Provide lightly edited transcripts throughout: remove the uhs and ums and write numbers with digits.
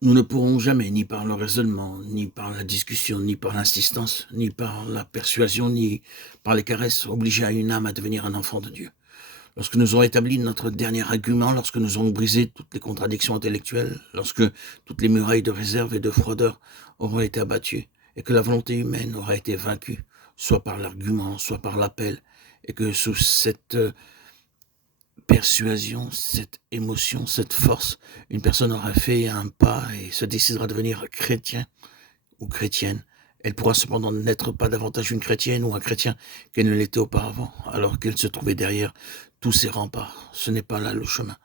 Nous ne pourrons jamais, ni par le raisonnement, ni par la discussion, ni par l'insistance, ni par la persuasion, ni par les caresses, obliger à une âme à devenir un enfant de Dieu. Lorsque nous aurons établi notre dernier argument, lorsque nous aurons brisé toutes les contradictions intellectuelles, lorsque toutes les murailles de réserve et de froideur auront été abattues, et que la volonté humaine aura été vaincue, soit par l'argument, soit par l'appel, et que sous cette persuasion, cette émotion, cette force, une personne aura fait un pas et se décidera à devenir chrétien ou chrétienne. Elle pourra cependant n'être pas davantage une chrétienne ou un chrétien qu'elle ne l'était auparavant, alors qu'elle se trouvait derrière tous ces remparts. Ce n'est pas là le chemin.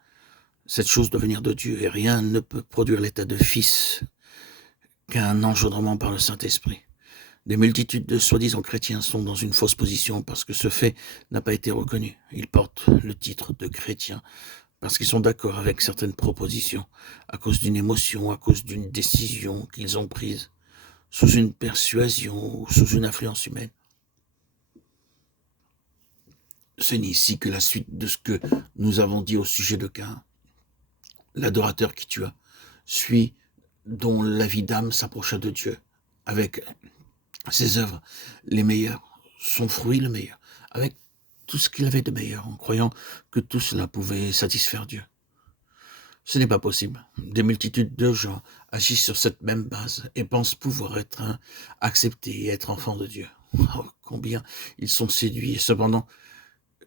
Cette chose doit venir de Dieu et rien ne peut produire l'état de fils qu'un engendrement par le Saint-Esprit. Des multitudes de soi-disant chrétiens sont dans une fausse position parce que ce fait n'a pas été reconnu. Ils portent le titre de chrétien parce qu'ils sont d'accord avec certaines propositions, à cause d'une émotion, à cause d'une décision qu'ils ont prise, sous une persuasion ou sous une influence humaine. Ce n'est ici que la suite de ce que nous avons dit au sujet de Caïn. L'adorateur qui tua, celui dont la vie d'âme s'approcha de Dieu, avec ses œuvres les meilleures, son fruit le meilleur, avec tout ce qu'il avait de meilleur, en croyant que tout cela pouvait satisfaire Dieu. Ce n'est pas possible. Des multitudes de gens agissent sur cette même base et pensent pouvoir être acceptés et être enfants de Dieu. Oh, combien ils sont séduits, et cependant,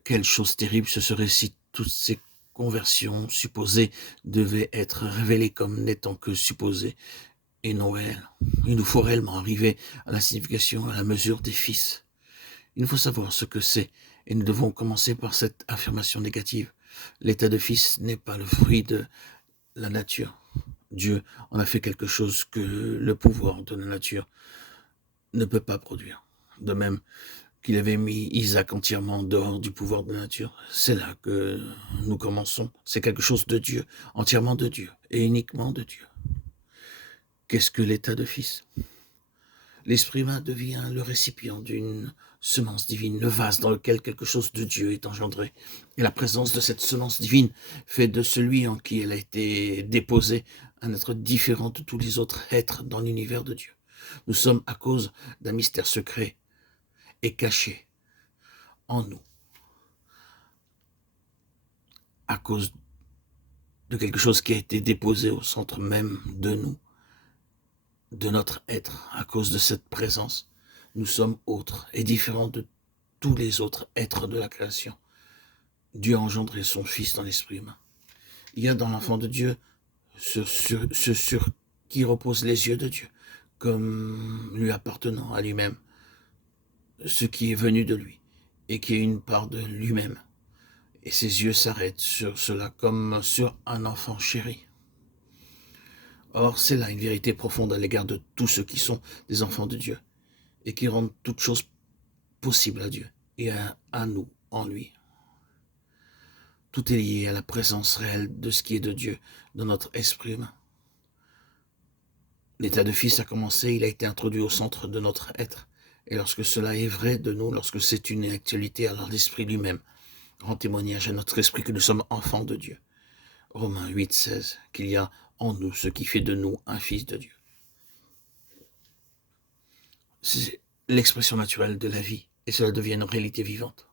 quelle chose terrible ce serait si toutes ces conversions supposées devaient être révélées comme n'étant que supposées et non réelles. Il nous faut réellement arriver à la signification, à la mesure des fils. Il nous faut savoir ce que c'est, et nous devons commencer par cette affirmation négative. L'état de fils n'est pas le fruit de la nature. Dieu en a fait quelque chose que le pouvoir de la nature ne peut pas produire. De même qu'il avait mis Isaac entièrement dehors du pouvoir de la nature. C'est là que nous commençons. C'est quelque chose de Dieu, entièrement de Dieu, et uniquement de Dieu. Qu'est-ce que l'état de fils? L'esprit humain devient le récipient d'une semence divine, le vase dans lequel quelque chose de Dieu est engendré. Et la présence de cette semence divine fait de celui en qui elle a été déposée un être différent de tous les autres êtres dans l'univers de Dieu. Nous sommes à cause d'un mystère secret et caché en nous, à cause de quelque chose qui a été déposé au centre même de nous, de notre être, à cause de cette présence. Nous sommes autres et différents de tous les autres êtres de la création. Dieu a engendré son Fils dans l'esprit humain. Il y a dans l'enfant de Dieu ce sur qui reposent les yeux de Dieu, comme lui appartenant à lui-même, ce qui est venu de lui, et qui est une part de lui-même. Et ses yeux s'arrêtent sur cela comme sur un enfant chéri. Or, c'est là une vérité profonde à l'égard de tous ceux qui sont des enfants de Dieu, et qui rendent toute chose possible à Dieu, et à nous, en lui. Tout est lié à la présence réelle de ce qui est de Dieu dans notre esprit humain. L'état de fils a commencé, il a été introduit au centre de notre être. Et lorsque cela est vrai de nous, lorsque c'est une actualité, alors l'esprit lui-même rend témoignage à notre esprit que nous sommes enfants de Dieu. Romains 8, 16, qu'il y a en nous ce qui fait de nous un fils de Dieu. C'est l'expression naturelle de la vie, et cela devient une réalité vivante.